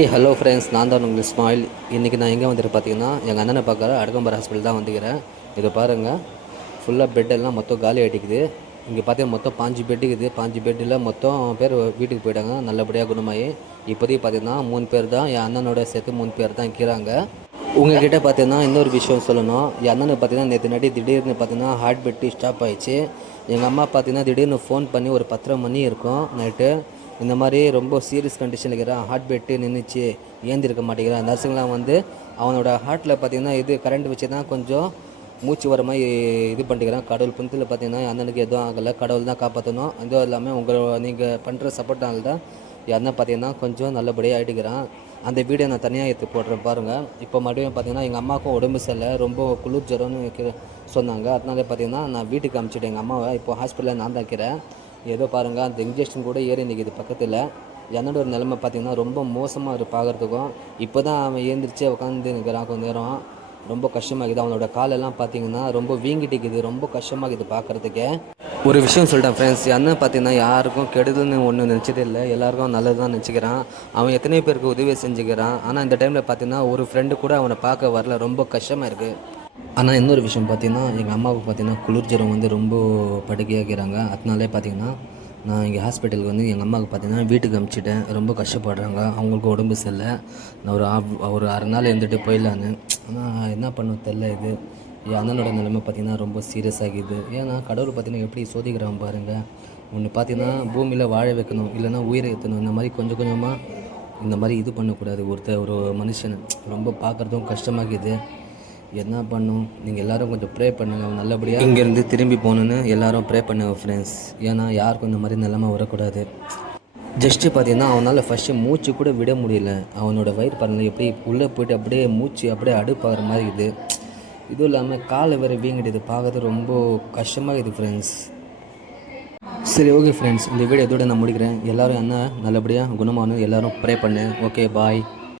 Hi hello friends, நான் தான் உங்களுக்கு ஸ்மைல். இன்றைக்கி நான் எங்கே வந்துட்டு பார்த்தீங்கன்னா, எங்கள் அண்ணனை பார்க்குற அடுக்கம்பர் ஹாஸ்பிட்டல் தான் வந்துக்கிறேன். இதை பாருங்கள், ஃபுல்லாக பெட்டெல்லாம் மொத்தம் காலி ஆகிட்டுக்குது. இங்கே பார்த்தீங்கன்னா மொத்தம் 5 பெட்டு இருக்குது. 5 பெட்டில் மொத்தம் பேர் வீட்டுக்கு போயிட்டாங்க, நல்லபடியாக குணமாகி. இப்போதைக்கு பார்த்தீங்கன்னா 3 பேர் தான், என் அண்ணனோட சேர்த்து 3 பேர் தான் இருக்கிறாங்க. உங்கள்கிட்ட பார்த்தீங்கன்னா இன்னொரு விஷயம் சொல்லணும். என் அண்ணனுக்கு பார்த்தீங்கன்னா நேற்று நடி திடீர்னு பார்த்தீங்கன்னா ஹார்ட் பீட்டு ஸ்டாப் ஆகிடுச்சு. எங்கள் அம்மா பார்த்தீங்கன்னா திடீர்னு ஃபோன் பண்ணி ஒரு 10:30 மணி இருக்கும் நைட்டு, இந்த மாதிரி ரொம்ப சீரியஸ் கண்டிஷனில் இருக்கிறான், ஹார்ட் பீட்டு நின்றுச்சு, ஏந்திருக்க மாட்டேங்கிறான். நர்ஸுங்களாம் வந்து அவனோட ஹார்ட்டில் பார்த்திங்கன்னா இது கரண்ட் வச்சு தான் கொஞ்சம் மூச்சு வர மாதிரி இது பண்ணிக்கிறான். கடவுள் புண்ணியத்தில் பார்த்திங்கன்னா அண்ணனுக்கு எதுவும் ஆகலை, கடவுள் தான் காப்பாற்றணும். இதுவும் இல்லாமல் நீங்கள் பண்ணுற சப்போர்ட்னால தான் அண்ணன் பார்த்திங்கன்னா கொஞ்சம் நல்லபடியாக ஆகிட்டுக்கிறான். அந்த வீடியோ நான் தனியாக எடுத்து போடுறேன் பாருங்கள். இப்போ மறுபடியும் பார்த்திங்கன்னா எங்கள் அம்மாவுக்கும் உடம்பு சரியில்லை, ரொம்ப குளிர் ஜுரம்னு சொன்னாங்க. அதனால பார்த்திங்கன்னா நான் வீட்டுக்கு அனுப்பிச்சிட்டேன் எங்கள் அம்மாவை. இப்போ ஹாஸ்பிட்டலில் நான் தான் இருக்கிறேன். ஏதோ பாருங்கள், அந்த இன்ஜெக்ஷன் கூட ஏறி நிற்கிது பக்கத்தில். என்னோட நிலைமை பார்த்திங்கன்னா ரொம்ப மோசமாக இருக்குது பார்க்குறதுக்கும். இப்போ தான் அவன் ஏந்திரிச்சு உட்காந்து நிற்கிறான். கொஞ்சம் நேரம் ரொம்ப கஷ்டமாகுது. அவனோட காலெல்லாம் பார்த்திங்கன்னா ரொம்ப வீங்கிட்டிக்குது, ரொம்ப கஷ்டமாகுது பார்க்குறதுக்கே. ஒரு விஷயம் சொல்லிட்டேன் ஃப்ரெண்ட்ஸ், அண்ணன் பார்த்திங்கன்னா யாருக்கும் கெடுதல்னு ஒன்று நினச்சதே இல்லை, எல்லாருக்கும் நல்லது தான் நினச்சிக்கிறான். அவன் எத்தனை பேருக்கு உதவி செஞ்சுக்கிறான். ஆனால் இந்த டைமில் பார்த்திங்கன்னா ஒரு ஃப்ரெண்டு கூட அவனை பார்க்க வரல, ரொம்ப கஷ்டமாக இருக்குது. ஆனால் இன்னொரு விஷயம் பார்த்திங்கன்னா, எங்கள் அம்மாவுக்கு பார்த்திங்கன்னா குளிர் ஜுரம் வந்து ரொம்ப படுக்கையாகிறாங்க. அதனாலே பார்த்திங்கன்னா நான் இங்கே ஹாஸ்பிட்டலுக்கு வந்து எங்கள் அம்மாவுக்கு பார்த்திங்கன்னா வீட்டுக்கு அனுப்பிச்சிட்டேன். ரொம்ப கஷ்டப்படுறாங்க, அவங்களுக்கு உடம்பு சரியில்லை. நான் ஒரு அரை நாள் இருந்துட்டு போயிடலான்னு. ஆனால் என்ன பண்ண தெரில. இது என் அண்ணனோட நிலைமை பார்த்திங்கன்னா ரொம்ப சீரியஸ் ஆகிடுது. ஏன்னா கடவுள் பார்த்திங்கன்னா எப்படி சோதிக்கிறான் பாருங்கள். ஒன்று பார்த்திங்கன்னா பூமியில் வாழ வைக்கணும், இல்லைன்னா உயிரை ஏற்றணும். இந்த மாதிரி கொஞ்சம் கொஞ்சமாக இந்த மாதிரி இது பண்ணக்கூடாது. ஒரு மனுஷன் ரொம்ப பார்க்குறதும் கஷ்டமாகிது. என்ன பண்ணும், நீங்கள் எல்லோரும் கொஞ்சம் ப்ரே பண்ணுங்கள், நல்லபடியாக இங்கேருந்து திரும்பி போகணுன்னு எல்லோரும் ப்ரே பண்ணுங்கள் ஃப்ரெண்ட்ஸ். ஏன்னா யாருக்கும் இந்த மாதிரி நிலைமை வரக்கூடாது. ஜஸ்ட்டு பார்த்தீங்கன்னா அவனால் ஃபஸ்ட்டு மூச்சு கூட விட முடியல. அவனோட வயிறு பாருங்கள் எப்படி உள்ளே போய்ட்டு அப்படியே மூச்சு அப்படியே அடுப்பாகிற மாதிரி இது. இதுவும் இல்லாமல் காலை வேறு வீங்கிடுது, பார்க்கறது ரொம்ப கஷ்டமாக இது ஃப்ரெண்ட்ஸ். சரி, ஓகே ஃப்ரெண்ட்ஸ், இந்த வீடியோ இதோட நான் முடிக்கிறேன். எல்லோரும் என்ன நல்லபடியாக குணமானு எல்லோரும் ப்ரே பண்ணு. ஓகே, பாய்.